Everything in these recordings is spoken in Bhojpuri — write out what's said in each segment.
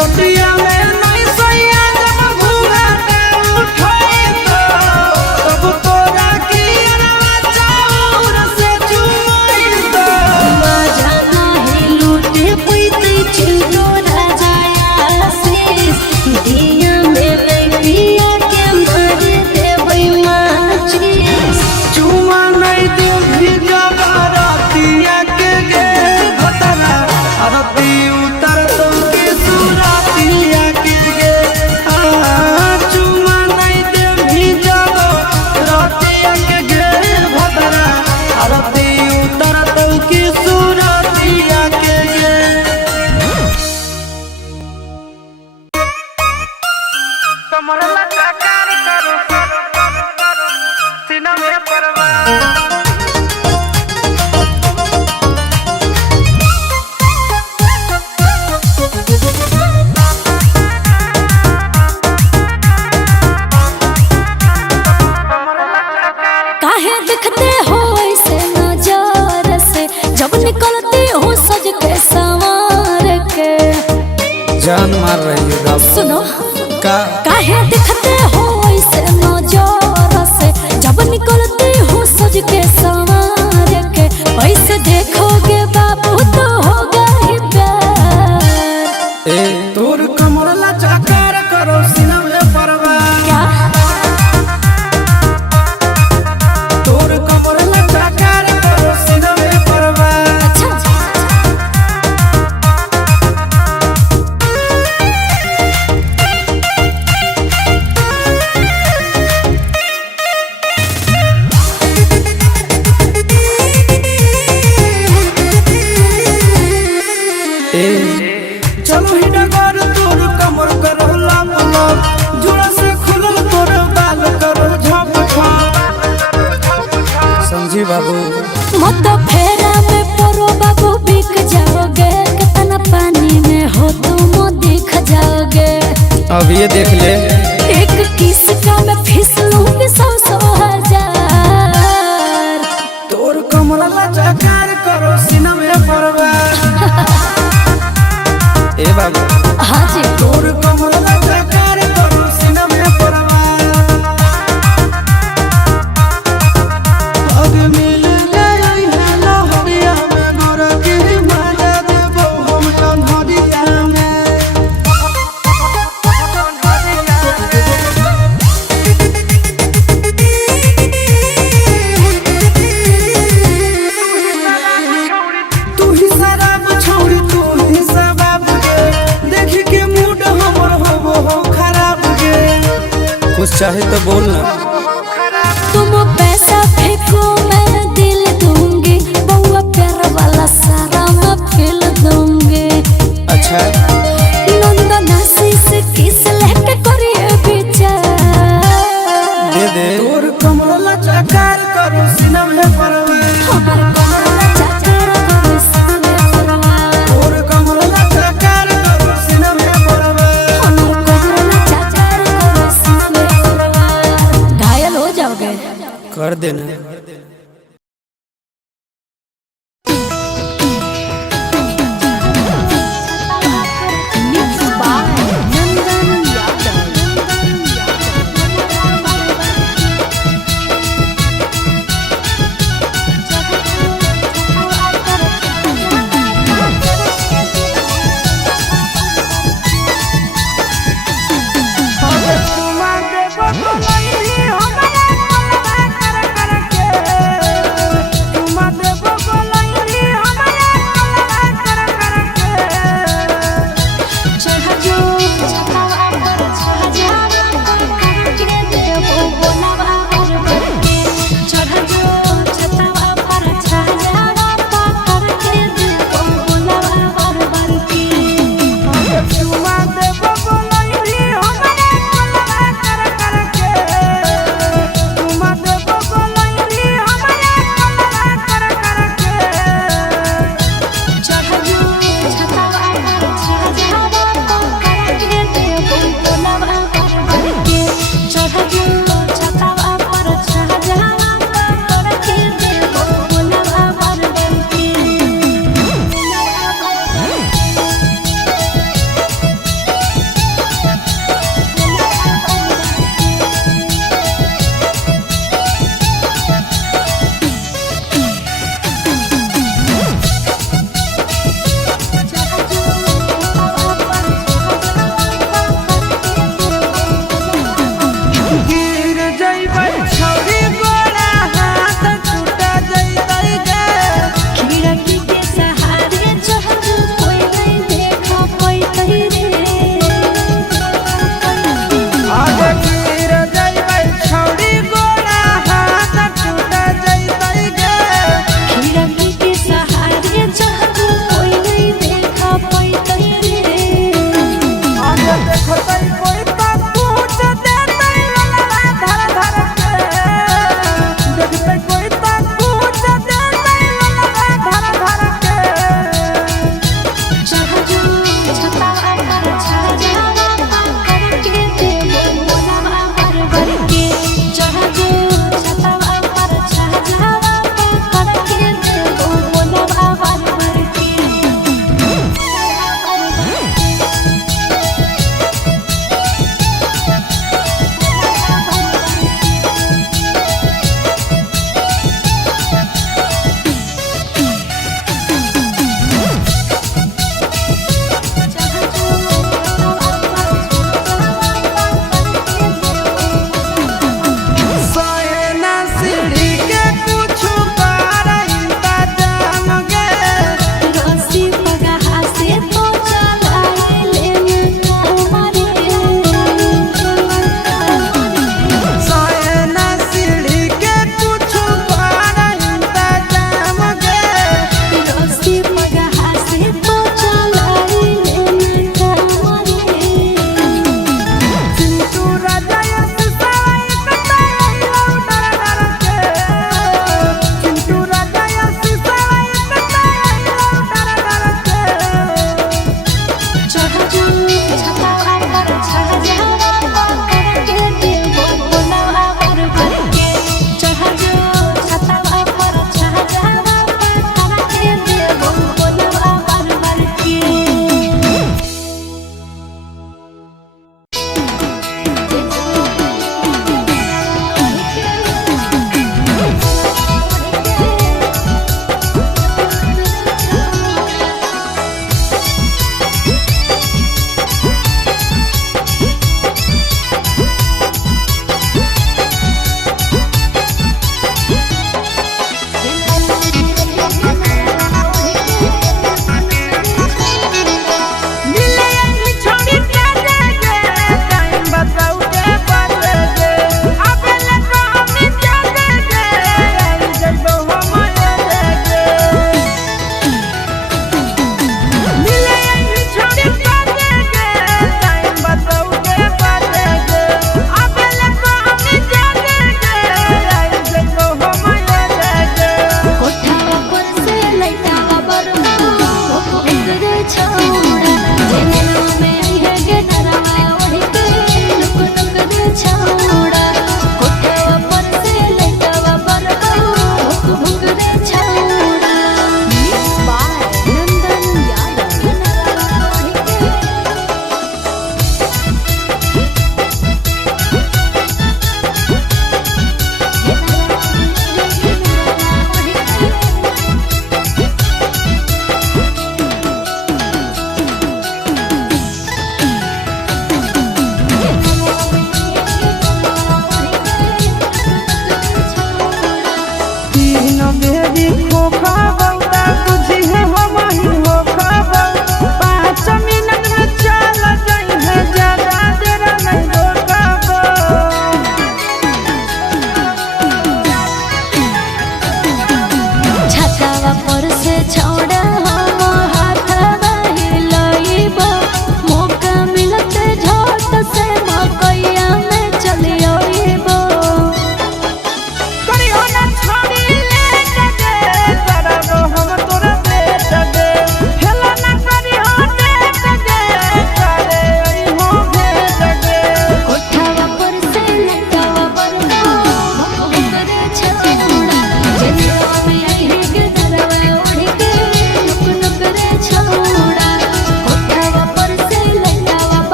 रोटिया में नहीं सैया जब घूंघट उठाई तब तोरा की चाउर से चुमाई मजा नाही लूटे पैते छिलो राजाया शेष दिया में लैया के मार देबै माचिस चुमा नहीं दे भी जब रातिया के गे भतरा अरती उतर तुमके सुरातिया के गे चुमा नहीं दे भी जब रातिया के गे भतरा अरती उतर तुमके सुरातिया के गे कमर लगा कर करो सीना में परवाह काहे दिखते हो ऐसे नजर से जब निकलती हो सज के संवार के जान मार रही है सुनो का काहे दिखते हो ऐसे नजर से जब निकलती हो सज के संवार के ऐसे देखोगे बाबू तो होगा ही प्यार ए तोर कमर लचा कर करो सीना में परवाह क्या तोर कमर लचा कर करो सीना में परवाह अच्छा चलो ही डगर तोर कमर करो लाप लाप जुड़ा से खुलल तोर बाल करो झप झप समझी बाबू मत फेरा में परो बाबू बिक जाओगे कितना पानी में हो तुम दिख जाओगे अब ये देख ले एक किस का मैं फिसलूंगी 100,000 तोर कमर लचा कर करो सीना में परवाह ए बाबू हाँ जी तोर कमर लचा कर करो सीना में परवाह अब मिल गई है लहरिया में गोर की मजा देबो हम कन्हरिया में तू ही शराब छोड़ी तू ही शराब गे देख के मूड हमर हो खराब गे कुछ चाहे तो बोल ना तुम पैसा फेंको मैं दिल दूंगी बउआ प्यार वाला सारा मैं फिल दूंगी अच्छा नंदनासी से किस लेके करिए विचार दे दे तोर कमर लचा कर करो सीना में परवाह हमारे कमरा चाचा करो सामने परवार तोर कमर लचा कर करो सीना में परवाह हमारे कमरा चाचा करो सामने परवार घायल हो जाओगे कर देना तुम देखो तो नहीं हमारा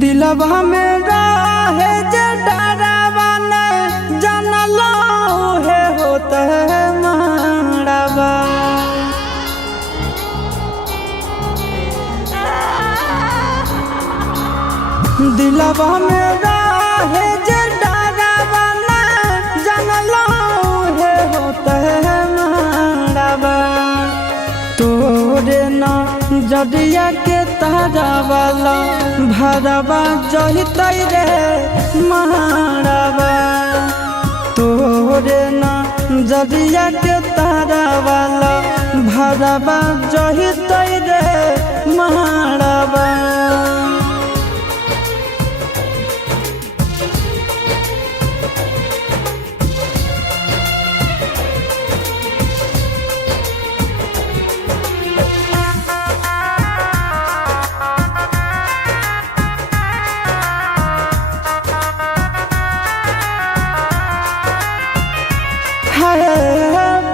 दिलवा में रहे जे डरावा ने जानलो है होता है मारवा। दिलवा में रहे जे डरावा ने जानलो है होता है मारवा। तोरे ना जदिया के तारा वाला भरवा जहितै रे मारवा। तोरे ना जदिया के तारा वाला भरवा जहितै रे मारवा।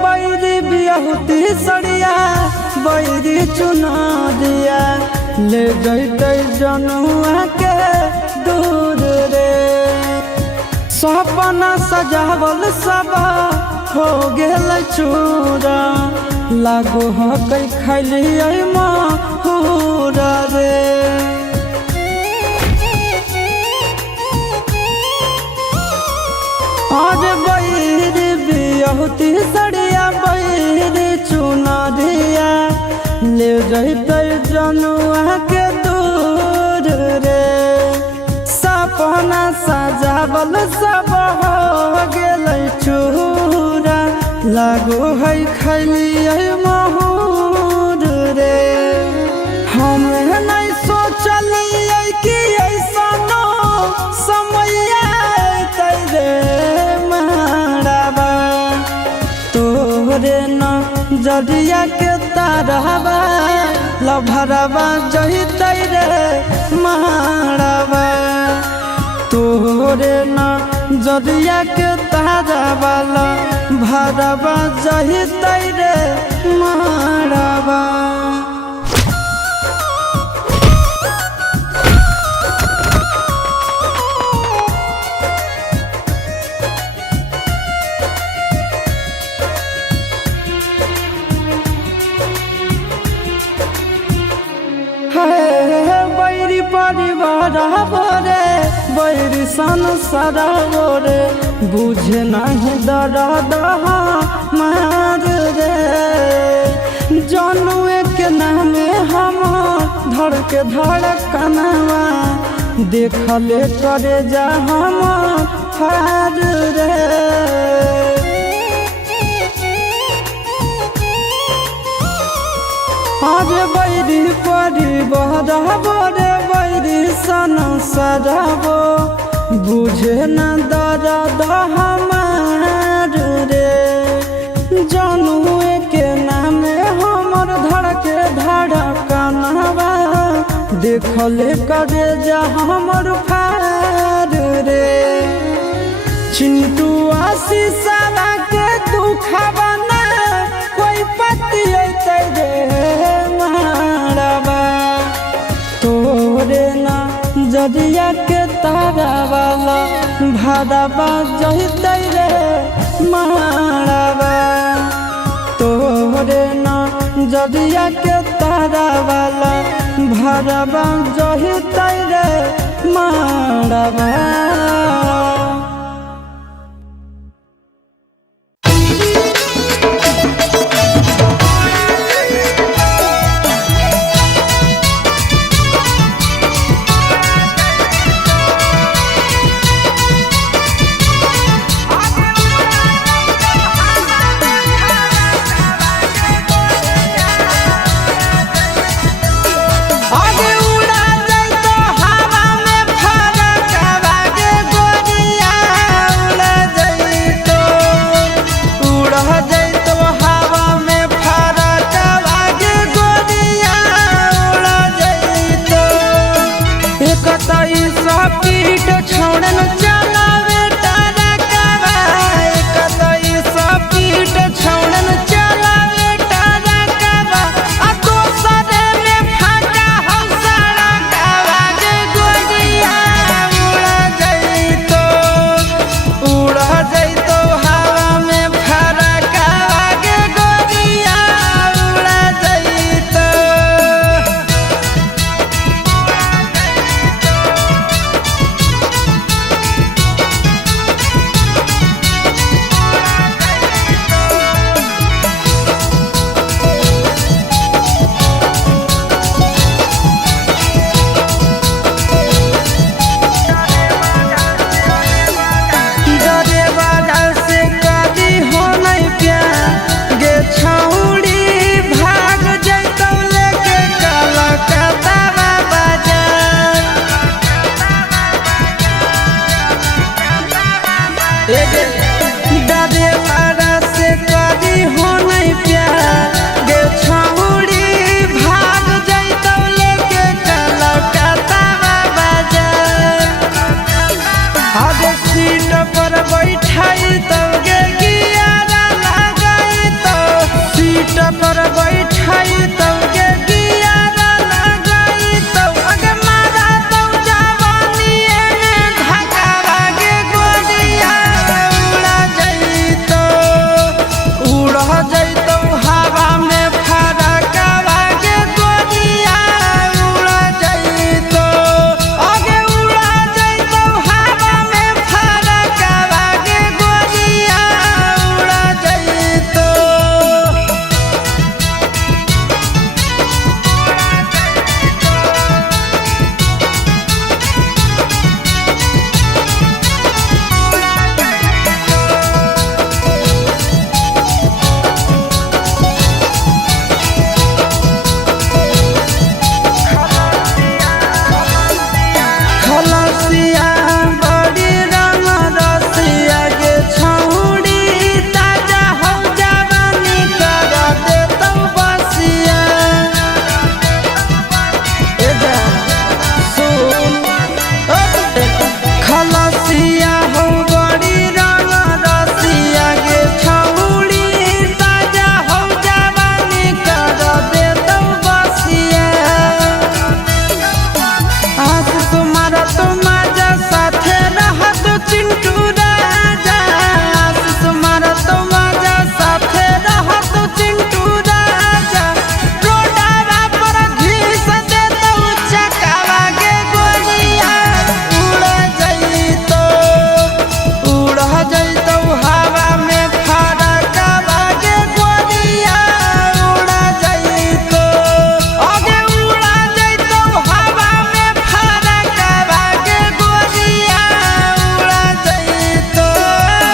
बैरी बियाहुती सड़िया बैरी चुना दिया ले जैते जनुआ के दूर रे। सपना सजावल सब हो गेल चूरा लागो हो कई खैली महूरा रे। आज बैरी बियाहुती सड़िया बैरी चुना दिया ले जैते जनुआ के दूर रे। सपना सजावल सब हो गेल चूरा लागो है खैली महूर रे। हम नहीं सोचलिए कि ऐसा समय रे मारवा। तोरे न जदिया के तारवा लभरवा जहितै रे मारवा। तोरे न जदिया के तारवा लभरवा जहितै रे मारवा। बैरी परिवार बोरे बैरी संसार बोरे बुझे नहीं दर्द मार रे। जनुए के नामे हम धड़ के धड़कनवा देखले करे जा हम हार रे। आज बैरी परिवार बोरे बैरी संसार बो बुझे न दर्द हमार रे। जनुए के नामे हमर धड़के धड़कनवा देखले करे जा हमर फार रे। चिंटू आशीष के दुखवा ना कोई पति रे मारवा। तोरे ना जदिया के तारा वाला भरवा जहितै रे मारवा। तोरे ना जदिया के तारा वाला भरवा जहितै रे मारवा।